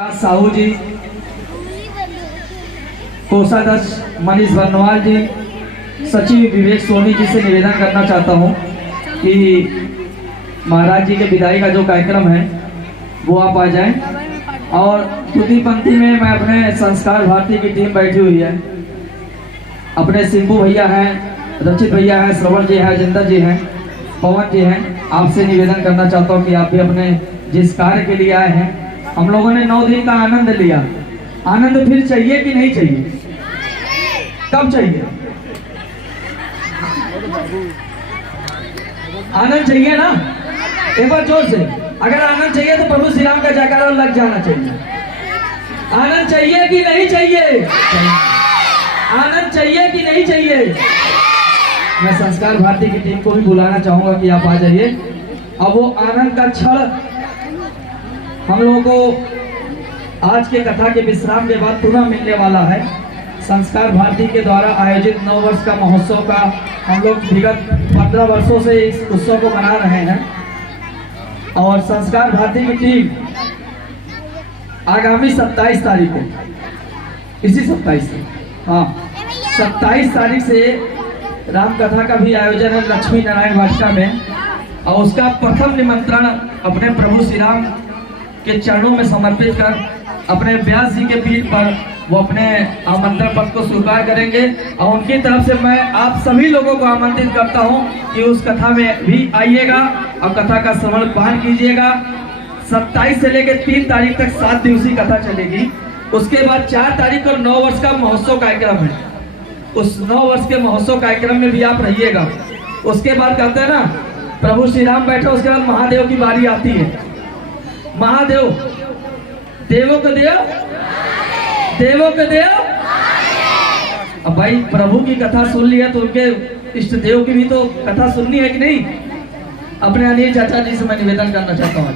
साहू जी, कोषाध्यक्ष मनीष बर्नवाल जी, सचिव विवेक सोनी जी से निवेदन करना चाहता हूं कि महाराज जी के विदाई का जो कार्यक्रम है वो आप आ जाएं। और दूसरी पंक्ति में मैं अपने संस्कार भारती की टीम बैठी हुई है, अपने सिंबू भैया हैं, रचित भैया हैं, श्रवण जी हैं, जिंदर जी हैं, पवन जी हैं। आपसे निवेदन करना चाहता हूँ कि आप भी अपने जिस कार्य के लिए आए हैं, हम लोगों ने 9 दिन का आनंद लिया, आनंद फिर चाहिए कि नहीं चाहिए? कब चाहिए? आनंद चाहिए ना? एक बार जोर से, अगर आनंद चाहिए तो प्रभु श्री राम का जयकारा लग जाना चाहिए। आनंद चाहिए कि नहीं चाहिए? आनंद चाहिए कि नहीं चाहिए? मैं संस्कार भारती की टीम को भी बुलाना चाहूंगा कि आप आ जाइए। अब वो आनंद का क्षण हम लोगों को आज के कथा के विश्राम के बाद पुनः मिलने वाला है। संस्कार भारती के द्वारा आयोजित 9 वर्ष का महोत्सव का हम लोग विगत 15 वर्षों से इस उत्सव को मना रहे हैं और संस्कार भारती की टीम आगामी 27 तारीख को, इसी 27 से, हाँ 27 तारीख से राम कथा का भी आयोजन है लक्ष्मी नारायण वाटिका में, और उसका प्रथम निमंत्रण अपने प्रभु श्री राम के चरणों में समर्पित कर अपने व्यास जी के पीठ पर वो अपने आमंत्रण पत्र को स्वीकार करेंगे। और उनकी तरफ से मैं आप सभी लोगों को आमंत्रित करता हूं कि उस कथा में भी आइएगा और कथा का श्रवण पाठ कीजिएगा। 27 से लेकर 3 तारीख तक 7 दिवसीय कथा चलेगी। उसके बाद 4 तारीख को 9 वर्ष का महोत्सव कार्यक्रम है। उस 9 वर्ष के महोत्सव कार्यक्रम में भी आप रहिएगा। उसके बाद कहते हैं ना, प्रभु श्री राम बैठे, उसके बाद महादेव की बारी आती है। महादेव, देवों के देव, देवों के देव। अब भाई प्रभु की कथा सुन ली है तो उनके इष्ट देव की भी तो कथा सुननी है कि नहीं? अपने अनिल चाचा जी से मैं निवेदन करना चाहता हूँ।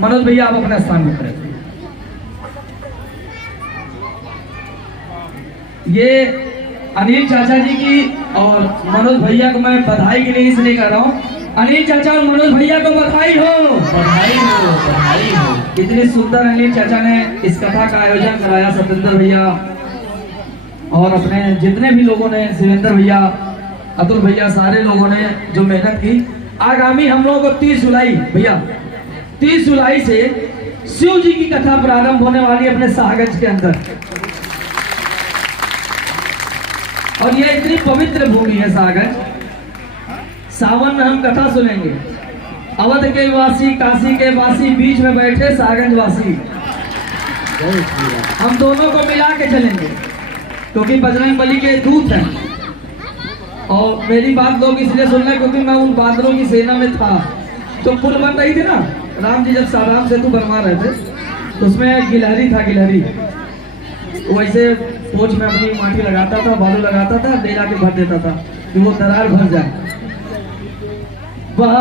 मनोज भैया आप अपने स्थान में खड़े। ये अनिल चाचा जी की और मनोज भैया को मैं बधाई के लिए इसलिए कर रहा हूँ। अनिल चाचा और मनोज भैया को बधाई हो, बधाई हो, बधाई हो। इतनी सुंदर अनिल चाचा ने इस कथा का आयोजन कराया, सत्येंद्र भैया और अपने जितने भी लोगों ने, शिवेंद्र भैया, अतुल भैया, सारे लोगों ने जो मेहनत की। आगामी हम लोगों को 30 जुलाई भैया, 30 जुलाई से शिव जी की कथा प्रारंभ होने वाली है अपने शाहगंज के अंदर। और यह इतनी पवित्र भूमि है शाहगंज। सावन में हम कथा सुनेंगे। अवध के वासी, काशी के वासी, बीच में बैठे शाहगंज वासी, हम दोनों को मिला के चलेंगे क्योंकि बजरंग बली के दूत हैं। और मेरी बात लोग इसलिए सुन रहे क्योंकि मैं उन बादलों की सेना में था। तो पुल बन रही थी ना, राम जी जब साराम सेतु बनवा रहे थे तो उसमें गिलहरी था, गिलहरी वैसे पोछ में अपनी माटी लगाता था, बालू लगाता था, ले जाके भर देता था कि वो दरार भर जाए। वह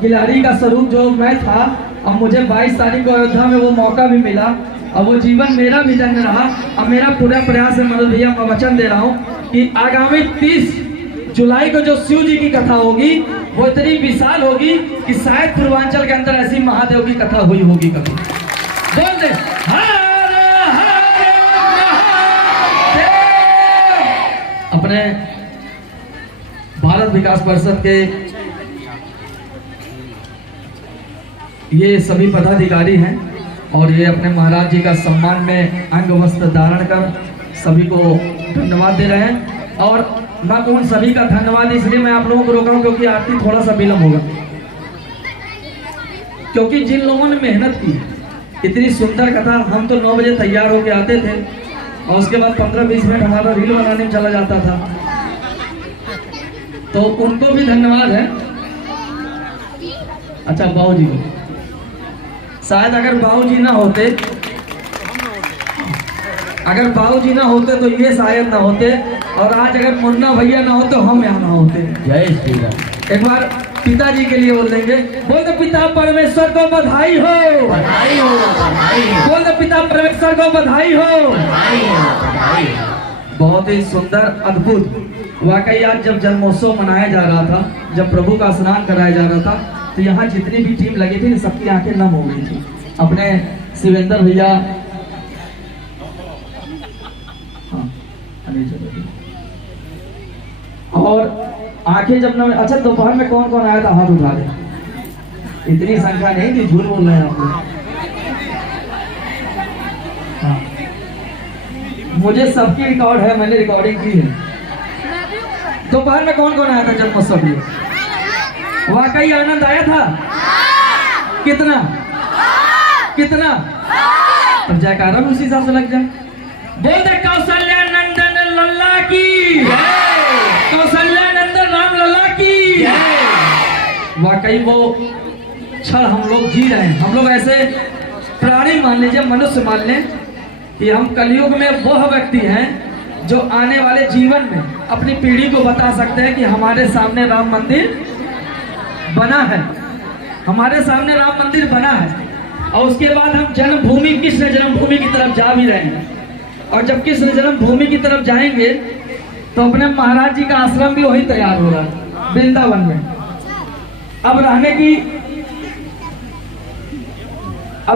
गिलहरी का स्वरूप जो मैं था, अब मुझे 22 तारीख को अयोध्या में वो मौका भी मिला और वो जीवन मेरा भी जन्म रहा। अब मेरा पूरा प्रयास है, मनोज भैया मैं वचन दे रहा हूँ कि आगामी 30 जुलाई को जो शिव जी की कथा होगी वो इतनी विशाल होगी कि शायद पूर्वांचल के अंदर ऐसी महादेव की कथा हुई होगी कभी। बोल दे अपने भारत विकास परिषद के ये सभी पदाधिकारी हैं और ये अपने महाराज जी का सम्मान में अंग वस्त्र धारण कर सभी को धन्यवाद दे रहे हैं। और मैं उन सभी का धन्यवाद इसलिए मैं आप लोगों को रोक रहा हूं क्योंकि आरती थोड़ा सा विलंब होगा, क्योंकि जिन लोगों ने मेहनत की इतनी सुंदर कथा, हम तो 9 बजे तैयार होके आते थे और उसके बाद 15-20 मिनट हमारा रील बनाने में चला जाता था। तो उनको भी धन्यवाद है। अच्छा बाबू जी को, शायद अगर बाबू जी ना होते, अगर बाबू जी ना होते तो ये शायद ना होते, और आज अगर मुन्ना भैया ना होते तो हम यहाँ ना होते। जय श्री राम। एक बार पिताजी के लिए बोल देंगे, बोल दो पिता परमेश्वर को बधाई हो, बधाई हो, बधाई हो। बोल दो पिता परमेश्वर को बधाई हो, बधाई हो, बधाई हो। बहुत ही सुंदर, अद्भुत। वाकई आज जब जन्मोत्सव मनाया जा रहा था, जब प्रभु का स्नान कराया जा रहा था, तो यहाँ जितनी भी टीम लगी थी सबकी आंखें नम हो गई थी। अपने शिवेंद्र भैया, हाँ, और आंखें जब न, अच्छा दोपहर में कौन कौन आया था हाथ उठा दे। इतनी संख्या नहीं थी, झूठ बोल रहे हैं आप लोग। हाँ, मुझे सबकी रिकॉर्ड है, मैंने रिकॉर्डिंग की है। दोपहर में कौन कौन आया था जन्मोत्सव में? वाकई आनंद आया था? कितना कितना? तब जयकारा भी उसी हिसाब से लग जाए। बोल दे कौशल्या नंदन लल्ला की, कौशल्या नंदन राम लल्ला की। वाकई वो क्षण हम लोग जी रहे हैं। हम लोग ऐसे प्राणी मान लीजिए, मनुष्य मान लें कि हम कलयुग में वह व्यक्ति हैं जो आने वाले जीवन में अपनी पीढ़ी को बता सकते हैं कि हमारे सामने राम मंदिर बना है, हमारे सामने राम मंदिर बना है। और उसके बाद हम जन्मभूमि, कृष्ण जन्मभूमि की तरफ जा भी रहे हैं। और जब कृष्ण जन्मभूमि की तरफ जाएंगे तो अपने महाराज जी का आश्रम भी वही तैयार हो रहा है, वृंदावन में। अब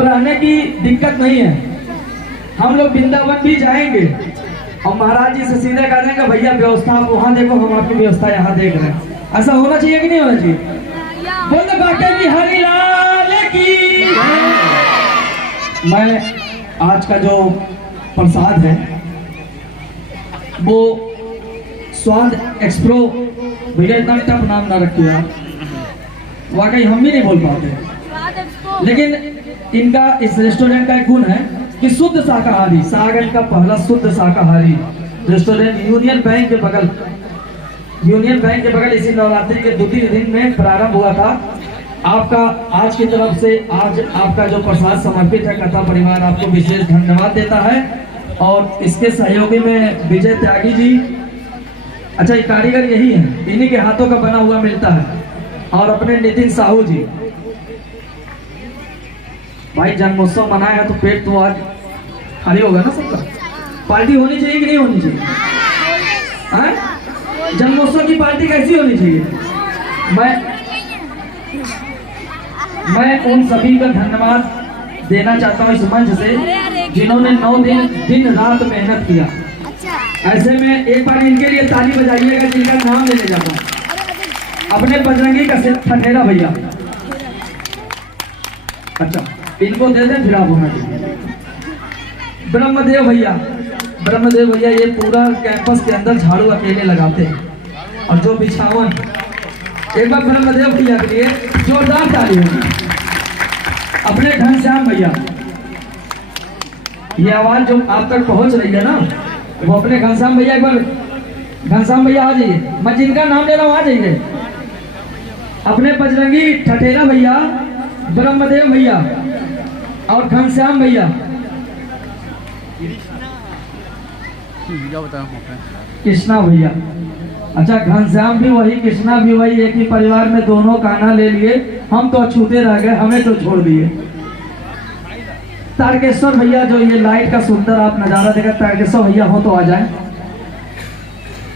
रहने की दिक्कत नहीं है। हम लोग वृंदावन भी जाएंगे और महाराज जी से सीधे कह देंगे भैया व्यवस्था आप वहां देखो, हम आपकी व्यवस्था यहाँ देख रहे हैं। ऐसा होना चाहिए कि नहीं होना चाहिए? बोलते बाकी की हरि लाल की। मैं आज का जो प्रसाद है वो स्वाद एक्सप्रो, भैया इतना टफ नाम ना रखिए आप, वाकई हम भी नहीं बोल पाते। लेकिन इनका, इस रेस्टोरेंट का एक गुण है कि शुद्ध शाकाहारी, सागर का पहला शुद्ध शाकाहारी रेस्टोरेंट यूनियन बैंक के बगल, इसी नवरात्रि के द्वितीय दिन में प्रारंभ हुआ था। आपका आज की तरफ से आज आपका जो प्रसाद समर्पित है, कथा परिवार आपको विशेष धन्यवाद देता है। और इसके सहयोगी में विजय त्यागी जी, अच्छा ये कारीगर यही है, इन्हीं के हाथों का बना हुआ मिलता है। और अपने नितिन साहू जी। भाई जन्मोत्सव मनाया है तो पेट तो आज खाली होगा ना सबका। पार्टी होनी चाहिए कि नहीं होनी चाहिए? जन्मोत्सव की पार्टी कैसी होनी चाहिए? मैं उन सभी का धन्यवाद देना चाहता हूँ इस मंच से जिन्होंने 9 दिन रात मेहनत किया। ऐसे में एक बार इनके लिए ताली बजाइएगा जिनका नाम लेने जाता हूँ। अपने बजरंगी का ठठेरा भैया, अच्छा इनको दे दें फिर आप होना चाहिए। ब्रह्मदेव भैया, ये पूरा कैंपस के अंदर झाड़ू अकेले लगाते हैं। और जो बिछावन, एक बार ब्रह्मदेव भैया के लिए जोरदार ताली होगी। अपने घनश्याम भैया, ये आवाज जो आप तक पहुंच रही है ना, वो अपने घनश्याम भैया, एक बार घनश्याम भैया आ जाइए, मैं जिनका नाम ले रहा हूँ आ जाइए। अपने बजरंगी ठठेरा भैया, ब्रह्मदेव भैया और घनश्याम भैया। कृष्णा भैया, अच्छा घनश्याम भी वही, कृष्णा भी वही, एक ही परिवार में दोनों कान्हा ले लिए। हम तो अछूते रह गए, हमें तो छोड़ दिए। तारकेश्वर भैया, जो ये लाइट का सुंदर आप नजारा देखा, तारकेश्वर भैया हो तो आ जाए।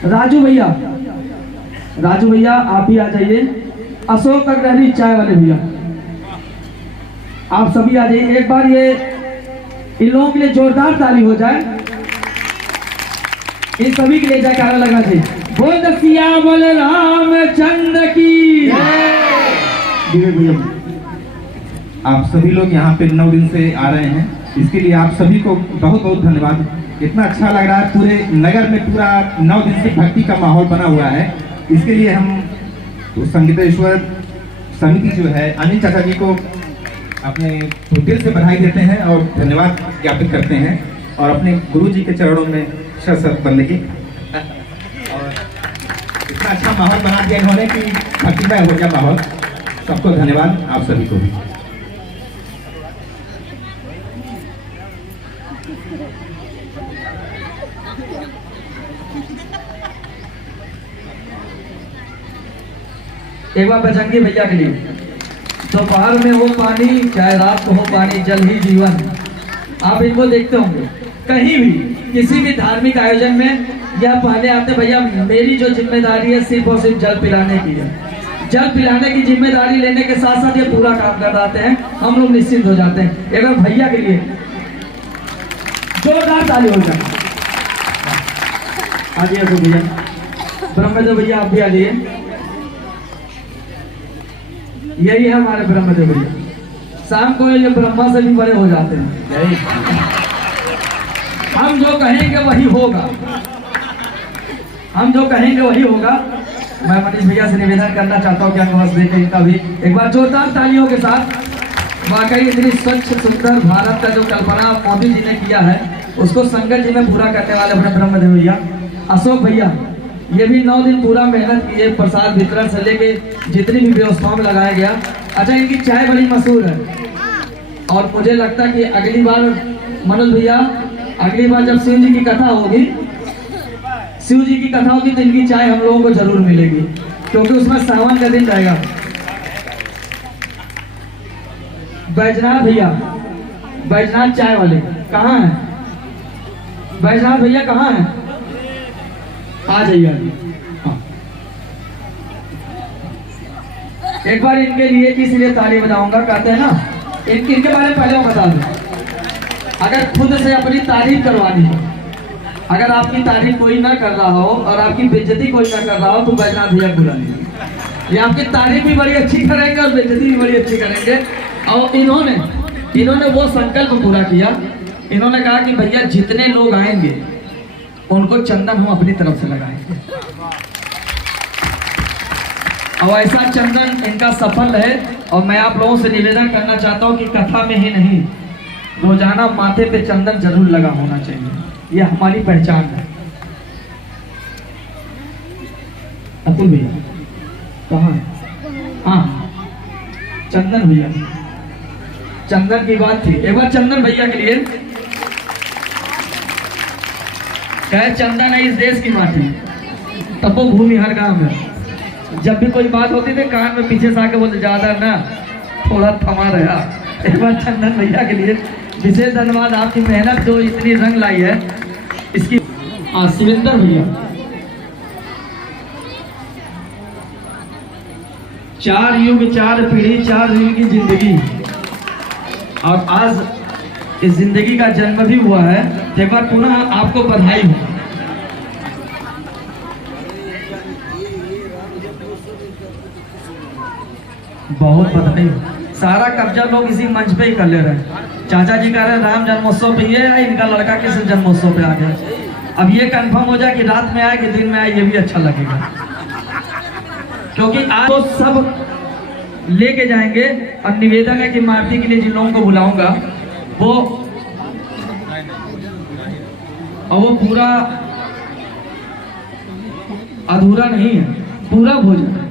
राजू भैया आप भी आ जाइए। अशोक अग्रणी चाय वाले भैया, आप सभी आ जाइए। एक बार ये इन लोगों के लिए जोरदार ताली हो जाए। इन सभी के लिए जयकारा लगा चाहिए। बोल सियावल रामचंद्र की। आप सभी लोग यहाँ पे 9 दिन से आ रहे हैं, इसके लिए आप सभी को बहुत बहुत धन्यवाद। इतना अच्छा लग रहा है, पूरे नगर में पूरा 9 दिन से भक्ति का माहौल बना हुआ है। इसके लिए हम तो संगीतेश्वर समिति जो है अनिल चाचा जी को अपने दिल से बधाई देते हैं और धन्यवाद ज्ञापित करते हैं। और अपने गुरु जी के चरणों में शत बंदगी। और इतना अच्छा माहौल बना दिया इन्होंने कि भक्तिमय हो गया माहौल। सबको धन्यवाद, आप सभी को भी। एक बार बजरंगी भैया के लिए। दोपहर में हो पानी, चाहे रात को हो पानी, जल ही जीवन। आप इनको देखते होंगे कहीं भी, किसी भी धार्मिक आयोजन में, या पहले आते भैया मेरी जो जिम्मेदारी है सिर्फ और सिर्फ जल पिलाने की है। जल पिलाने की जिम्मेदारी लेने के साथ साथ ये पूरा काम कर जाते हैं, हम लोग निश्चिंत हो जाते हैं। एक बार भैया के लिए जोरदार ताली हो जाए। आ जाइए तो भैया, ब्रह्मदेव भैया आप भी आ जाइए। यही है हमारे ब्रह्मदेव भैया, शाम को ये ब्रह्मा से भी बड़े हो जाते हैं। हम जो कहेंगे वही होगा, हम जो कहेंगे वही होगा। मैं मनीष भैया से निवेदन करना चाहता हूँ कि अंगवश देकर इनका भी एक बार जोरदार तालियों के साथ। वाकई इतनी स्वच्छ सुंदर भारत का जो कल्पना मोदी जी ने किया है उसको संकट जी में पूरा करने वाले अपने ब्रह्मदेव भैया। अशोक भैया ये भी 9 दिन पूरा मेहनत किए, प्रसाद वितरण से लेके जितनी भी व्यवस्थाओं में लगाया गया। अच्छा, इनकी चाय बड़ी मशहूर है और मुझे लगता है कि अगली बार मनोज भैया, अगली बार जब शिव जी की कथा होगी, शिव जी की कथा होगी तो इनकी चाय हम लोगों को जरूर मिलेगी, क्योंकि उसमें सावन का दिन रहेगा। बैजनाथ भैया, बैजनाथ चाय वाले कहाँ हैं? बैजनाथ भैया कहाँ हैं? आ जाइए। हाँ। एक बार इनके लिए किस लिए ताली बजाऊंगा, कहते हैं ना, इनके बारे में पहले बता दूं। अगर खुद से अपनी तारीफ करवानी हो, अगर आपकी तारीफ कोई ना कर रहा हो और आपकी बेइज्जती कोई ना कर रहा हो तो बैजनाथ भैया बुला लीजिए। ये आपकी तारीफ भी बड़ी अच्छी करेंगे और बेइज्जती भी बड़ी अच्छी करेंगे। और इन्होंने वो संकल्प पूरा किया। इन्होंने कहा कि भैया जितने लोग आएंगे उनको चंदन हम अपनी तरफ से लगाएंगे, और ऐसा चंदन इनका सफल है। और मैं आप लोगों से निवेदन करना चाहता हूं कि कथा में ही नहीं, रोजाना माथे पे चंदन जरूर लगा होना चाहिए, ये हमारी पहचान है। अतुल भैया कहाँ है? हाँ, चंदन भैया, चंदन की बात थी। एक बार चंदन भैया के लिए कहे, चंदन है इस देश की माटी, तपो भूमि हर गांव में। जब भी कोई बात होती थी कान में पीछे से आके बोलते ज्यादा ना, थोड़ा थमा रहा। एक बार चंदन भैया के लिए विशेष धन्यवाद, आपकी मेहनत जो इतनी रंग लाई है इसकी। शिवेंद्र भैया, 4 युग 4 पीढ़ी 4 युग की जिंदगी, और आज इस जिंदगी का जन्म भी हुआ है। एक बार पुनः आपको बधाई हो। बहुत बधाई हो। सारा कब्जा लोग इसी मंच पे ही कर ले रहे हैं। चाचा जी कह रहे हैं राम जन्मोत्सव पे ये है, इनका लड़का किस जन्मोत्सव पे आ गया। अब ये कंफर्म हो जाए कि रात में आए कि दिन में आए, ये भी अच्छा लगेगा, क्योंकि आज तो सब लेके जाएंगे। और निवेदन है कि मारुति के लिए जिन लोगों को बुलाऊंगा वो पूरा अधूरा नहीं है, पूरा भोजन है।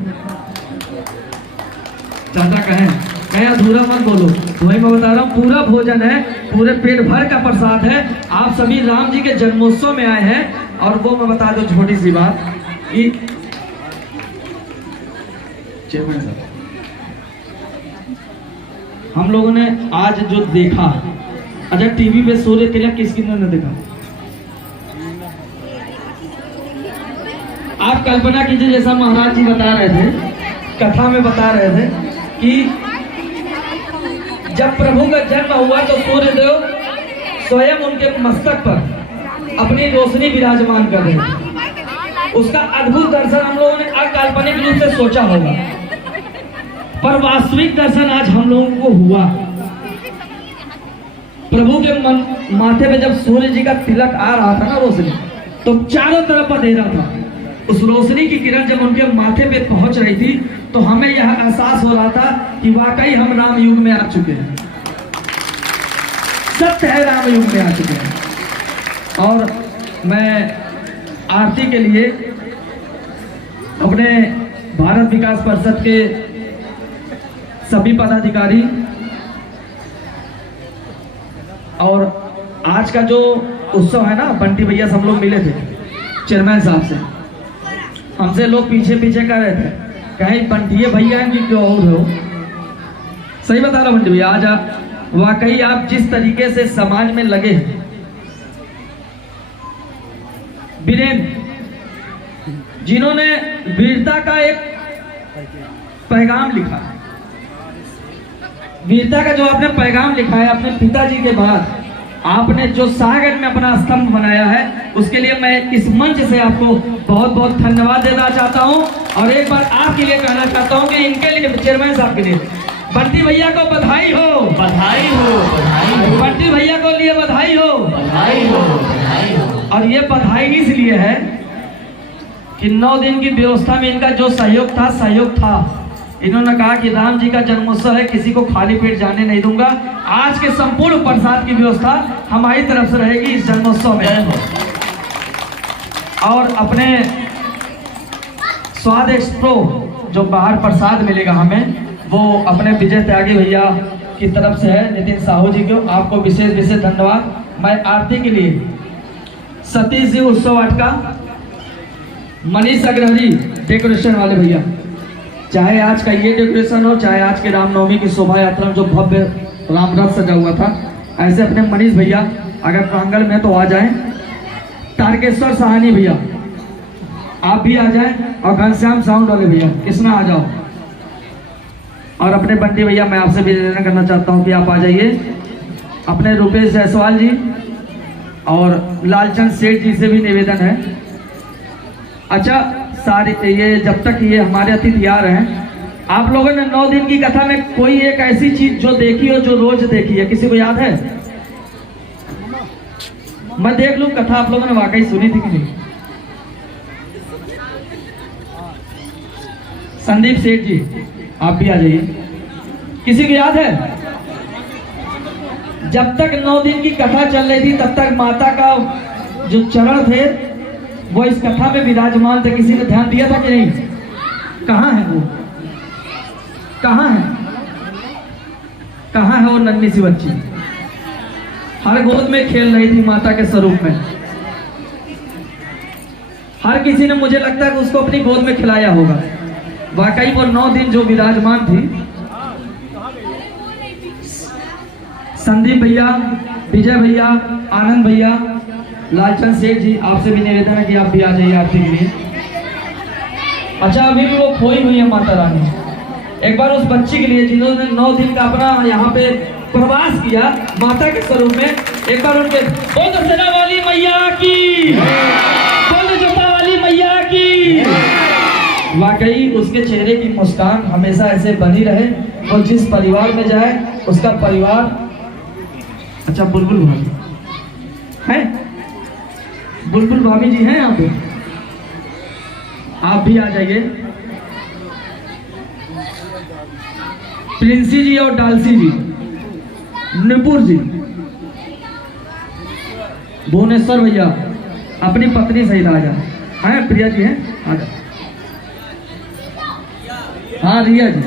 चाचा कहें अधूरा मत बोलो, वही मैं बता रहा हूँ, पूरा भोजन है, पूरे पेट भर का प्रसाद है। आप सभी राम जी के जन्मोत्सव में आए हैं। और वो मैं बता दूं छोटी सी बात कि हम लोगों ने आज जो देखा, अच्छा टीवी पे सूर्य तिलक किसकी ने देखा? आप कल्पना कीजिए, जैसा महाराज जी बता रहे थे, कथा में बता रहे थे कि जब प्रभु का जन्म हुआ तो सूर्य देव स्वयं उनके मस्तक पर अपनी रोशनी विराजमान कर रहे थे। उसका अद्भुत दर्शन हम लोगों ने अकाल्पनिक रूप से सोचा होगा, पर वास्तविक दर्शन आज हम लोगों को हुआ। प्रभु के माथे पे जब सूर्य जी का तिलक आ रहा था ना, रोशनी, तो चारों तरफ अंधेरा था। उस रोशनी की किरण जब उनके माथे पे पहुंच रही थी तो हमें यह एहसास हो रहा था कि वाकई हम राम युग में आ चुके हैं। सत्य है, राम युग में आ चुके हैं। और मैं आरती के लिए अपने भारत विकास परिषद के सभी पदाधिकारी और आज का जो उत्सव है ना, बंटी भैया से हम लोग मिले थे, चेयरमैन साहब से। हमसे लोग पीछे पीछे कर रहे थे, कहीं बंटिये भैया हैं कि क्यों और हो। सही बता रहा बंटी भैया, आज वाकई आप जिस तरीके से समाज में लगे हैं, वीरेंद्र जिन्होंने वीरता का एक पैगाम लिखा है। वीरता का जो आपने पैगाम लिखा है अपने पिताजी के बाद आपने जो सागर में अपना स्तंभ बनाया है, उसके लिए मैं इस मंच से आपको बहुत बहुत धन्यवाद देना चाहता हूं। और एक बार आपके लिए कहना चाहता हूं कि इनके लिए, चेयरमैन साहब के लिए, बंटी भैया को बधाई हो, बधाई हो, बधाई हो, बंटी भैया को लिए बधाई हो, बधाई हो, बधाई हो। और ये बधाई इसलिए है कि 9 दिन की व्यवस्था में इनका जो सहयोग था। इन्होंने कहा कि राम जी का जन्मोत्सव है, किसी को खाली पेट जाने नहीं दूंगा। आज के संपूर्ण प्रसाद की व्यवस्था हमारी तरफ से रहेगी इस जन्मोत्सव में। और अपने स्वाद एक्सप्रो जो बाहर प्रसाद मिलेगा हमें, वो अपने विजय त्यागी भैया की तरफ से है, नितिन साहू जी को आपको विशेष धन्यवाद। मैं आरती के लिए सतीश जी उत्सव वाटिका, मनीष अग्रहरी डेकोरेशन वाले भैया, चाहे आज का ये डेकोरेशन हो, चाहे आज के रामनवमी की शोभा यात्रा में जो भव्य रामरथ सजा हुआ था, ऐसे अपने मनीष भैया अगर प्रांगण में तो आ जाएं। तारकेश्वर सहानी भैया आप भी आ जाएं, और घनश्याम साउंड वाले भैया कृष्णा आ जाओ। और अपने बंटी भैया मैं आपसे भी निवेदन करना चाहता हूं कि आप आ जाइए। अपने रुपेश जायसवाल जी और लालचंद सेठ जी से भी निवेदन है। अच्छा, सारे ये जब तक ये हमारे अतिथि आ रहे हैं, आप लोगों ने 9 दिन की कथा में कोई एक ऐसी चीज जो देखी हो, जो रोज देखी है, किसी को याद है? मैं देख लूं कथा आप लोगों ने वाकई सुनी थी कि नहीं। संदीप सेठ जी आप भी आ जाइए। किसी को याद है? जब तक 9 दिन की कथा चल रही थी तब तक माता का जो चरण थे वो इस कथा में विराजमान थे। किसी ने ध्यान दिया था कि नहीं? कहाँ है वो? कहाँ है? कहाँ है वो नन्ही सी बच्ची? हर गोद में खेल रही थी माता के स्वरूप में। हर किसी ने, मुझे लगता है कि उसको अपनी गोद में खिलाया होगा। वाकई वो 9 दिन जो विराजमान थी। संदीप भैया, विजय भैया, आनंद भैया, लालचंद सेठ जी आपसे भी निवेदन है कि आप भी आ जाइए आरती के लिए। अच्छा, अभी भी वो खोई हुई है माता रानी। एक बार उस बच्ची के लिए जिन्होंने 9 दिन का अपना यहाँ पे प्रवास किया माता के स्वरूप में, एक बार उनके बोल दशहरा वाली मैया की, बोल जोता वाली मैया की। वाकई उसके चेहरे की मुस्कान हमेशा ऐसे बनी रहे। वो जिस परिवार में जाए उसका परिवार। अच्छा, बुलबुल भाभी है, बुलबुल भाभी जी हैं यहाँ पे, आप भी आ जाइए। प्रिंसी जी और डालसी जी, नुपुर जी, भुवनेश्वर भैया अपनी पत्नी सहित आ जाए। प्रिया जी हैं, आ जाए। हाँ, रिया जी।